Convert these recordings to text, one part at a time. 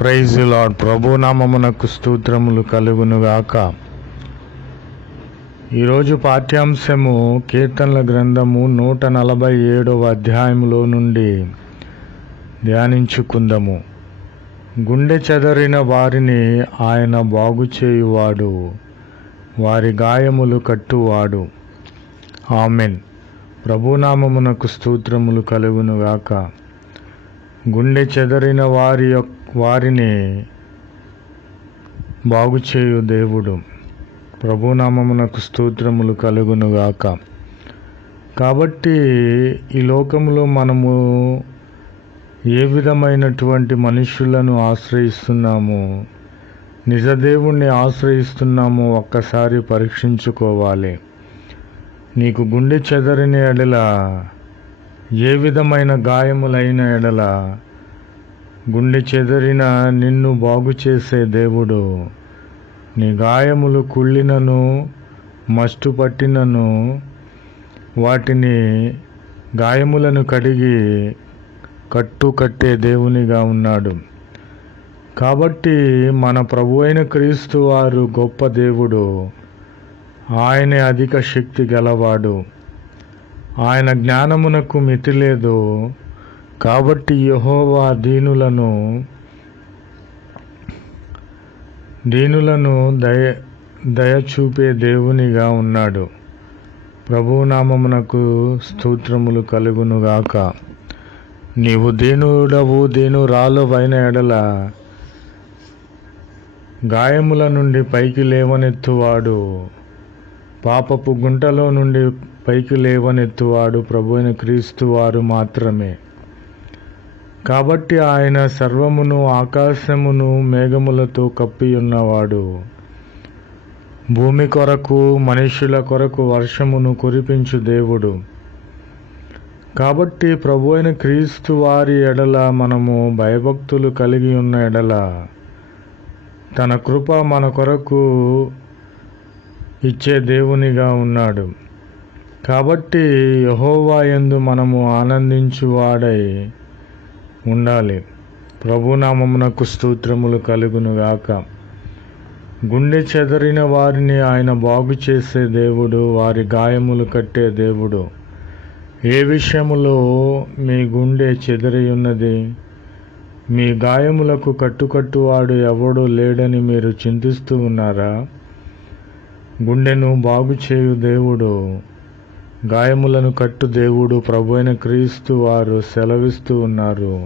Praise the lord. ప్రభు నామమునకు స్తోత్రములు కలుగునుగాక. ఈరోజు పాఠ్యాంశము కీర్తనల గ్రంథము 147వ అధ్యాయంలో నుండి ధ్యానించుకుందాము. గుండె చెదరిన వారిని ఆయన బాగుచేయువాడు, వారి గాయములు కట్టువాడు. ఆమెన్. ప్రభునామమునకు స్తోత్రములు కలుగునుగాక. గుండె చెదరిన వారిని బాగుచేయు దేవుడు. ప్రభునామమునకు స్తోత్రములు కలుగునుగాక. కాబట్టి ఈ లోకంలో మనము ఏ విధమైనటువంటి మనుషులను ఆశ్రయిస్తున్నాము, నిజదేవుణ్ణి ఆశ్రయిస్తున్నామో ఒక్కసారి పరీక్షించుకోవాలి. నీకు గుండె చెదరిన ఎడల, ఏ విధమైన గాయములైన ఎడల, గుండె చెదరిన నిన్ను బాగు చేసే దేవుడు, నీ గాయములు కుళ్ళినను మస్టు పట్టినను వాటిని గాయములను కడిగి కట్టే దేవునిగా ఉన్నాడు. కాబట్టి మన ప్రభు అయిన క్రీస్తు వారు గొప్ప దేవుడు. ఆయనే అధిక శక్తి గలవాడు. ఆయన జ్ఞానమునకు మితి లేదు. కాబట్టి యెహోవా దీనులను దయచూపే దేవునిగా ఉన్నాడు. ప్రభునామమునకు స్తోత్రములు కలుగునుగాక. నీవు దీనుడవు, దీనురాలువైన ఎడల గాయముల నుండి పైకి లేవనెత్తువాడు, పాపపు గుంటలో నుండి పైకి లేవనెత్తువాడు ప్రభు అయిన క్రీస్తు వారు మాత్రమే. కాబట్టి ఆయన సర్వమును, ఆకాశమును మేఘములతో కప్పి ఉన్నవాడు. భూమి కొరకు, మనుషుల కొరకు వర్షమును కురిపించు దేవుడు. కాబట్టి ప్రభు అయిన క్రీస్తు వారి ఎడల మనము భయభక్తులు కలిగి ఉన్న ఎడల తన కృప మన కొరకు ఇచ్చే దేవునిగా ఉన్నాడు. కాబట్టి యెహోవా యందు మనము ఆనందించువాడై ఉండాలి. ప్రభునామమునకు స్తోత్రములు కలుగునుగాక. గుండె చెదరిన వారిని ఆయన బాగు చేసే దేవుడు, వారి గాయములు కట్టే దేవుడు. ఏ విషయములో మీ గుండె చెదరి ఉన్నది, మీ గాయములకు కట్టువాడు ఎవడూ లేడని మీరు చింతిస్తూ ఉన్నారా? గుండెను బాగు చేయు దేవుడు, గాయములను కట్టు దేవుడు ప్రభు అయిన క్రీస్తు వారు సెలవిస్తూ ఉన్నారు.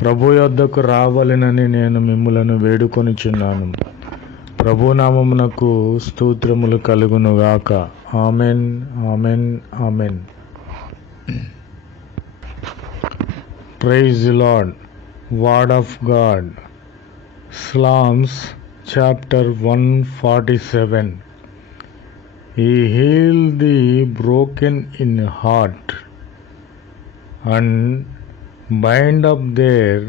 ప్రభు యొద్దకు రావాలనని నేను మిమ్ములను వేడుకొనుచున్నాను. ప్రభునామమునకు స్తోత్రములు కలుగునుగాక. Amen, amen, amen. Praise the Lord. Word of God. Psalms chapter 147. He healed the broken in heart and bind up their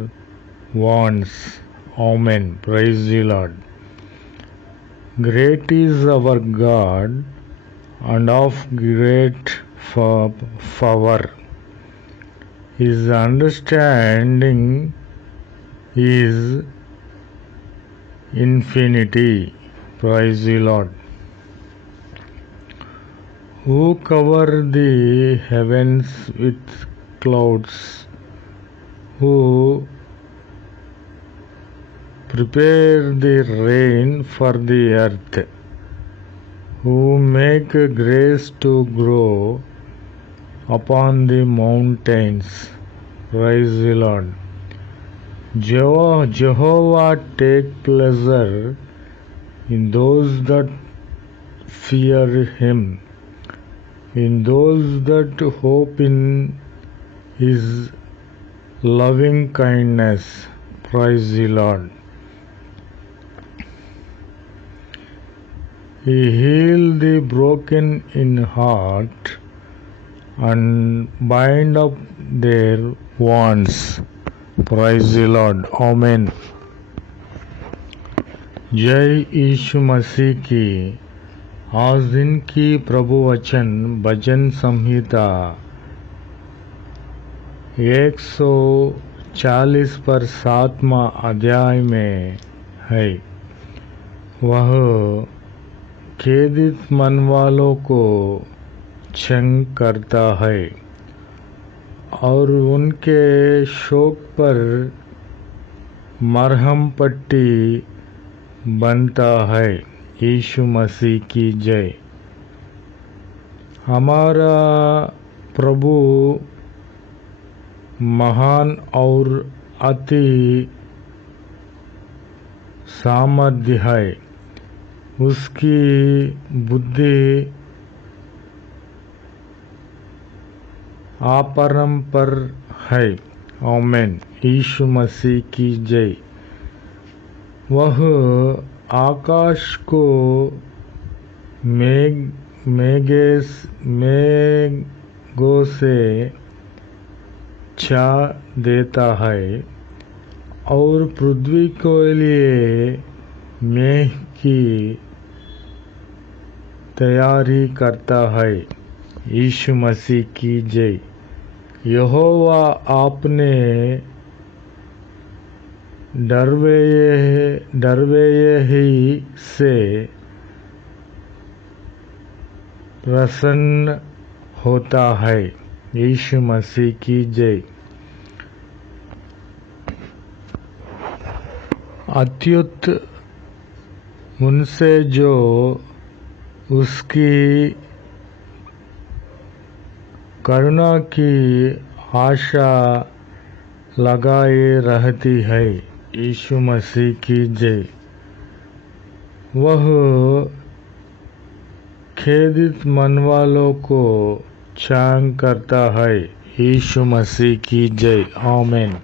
wounds. Amen. Praise the Lord. Great is our God and of great power. His understanding is infinity. Praise the Lord. Who cover the heavens with clouds, who prepare the rain for the earth, who make grass to grow upon the mountains. Praise the Lord. Jehovah take pleasure in those that fear him, in those that hope in his loving kindness. Praise the Lord. He healed the broken in heart and bind up their wounds. Praise the Lord. Amen. जय यीशु मसीह की। आज दिन की प्रभु वचन भजन संहिता 100 40 पर 7वां अध्याय में है। वह खेदित मन वालों को क्षमा करता है और उनके शोक पर मरहम पट्टी बनता है। यीशु मसीह की जय। हमारा प्रभु महान और अति सामर्थ्य है। उसकी बुद्धि अपरंपार है। आमीन। यीशु मसीह की जय। वह आकाश को मेघों से छा देता है और पृथ्वी के लिए मेघ की तैयारी करता है। यीशु मसीह की जय। यहोवा अपने डरवे ही से प्रसन्न होता है। यीशु मसीह की जय। अत्युत उनसे जो उसकी करुणा की आशा लगाए रहती है। यीशु मसीह की जय। वह खेदित मन वालों को क्षमा करता है। यीशु मसीह की जय। आमीन।